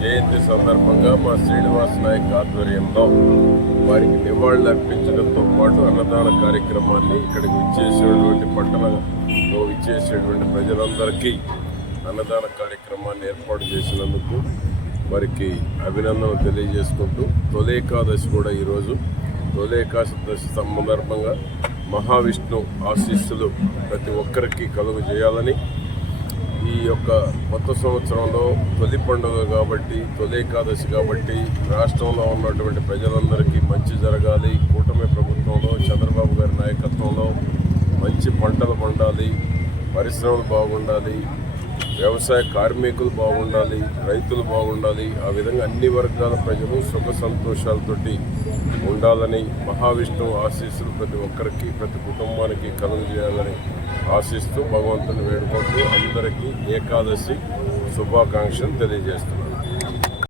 జయంతి సందర్భంగా మా శ్రీనివాస్ నాయక్ ఆధ్వర్యంలో వారికి నివాళులు అర్పించడంతో పాటు అన్నదాన కార్యక్రమాన్ని ఇక్కడికి విచ్చేసేటువంటి పట్టణంలో విచ్చేసేటువంటి ప్రజలందరికీ అన్నదాన కార్యక్రమాన్ని ఏర్పాటు చేసినందుకు వారికి అభినందనలు తెలియజేసుకుంటూ తొలి ఏకాదశి కూడా ఈరోజు తొలి ఏకాదశి సందర్భంగా మహావిష్ణు ఆశీస్సులు ప్రతి ఒక్కరికి కలుగు చేయాలని ఈ యొక్క కొత్త సంవత్సరంలో తొలి పండుగ కాబట్టి తొలి ఏకాదశి కాబట్టి రాష్ట్రంలో ఉన్నటువంటి ప్రజలందరికీ మంచి జరగాలి. కూటమి ప్రభుత్వంలో చంద్రబాబు గారి నాయకత్వంలో మంచి పంటలు పండాలి, పరిశ్రమలు బాగుండాలి, వ్యవసాయ కార్మికులు బాగుండాలి, రైతులు బాగుండాలి. ఆ విధంగా అన్ని వర్గాల ప్రజలు సుఖ సంతోషాలతోటి ఉండాలని మహావిష్ణువు ఆశీస్సులు ప్రతి ఒక్కరికి ప్రతి కుటుంబానికి కలుగు చేయాలని ఆశిస్తూ భగవంతుని వేడుకుంటూ అందరికీ ఏకాదశి శుభాకాంక్షలు తెలియజేస్తున్నారు.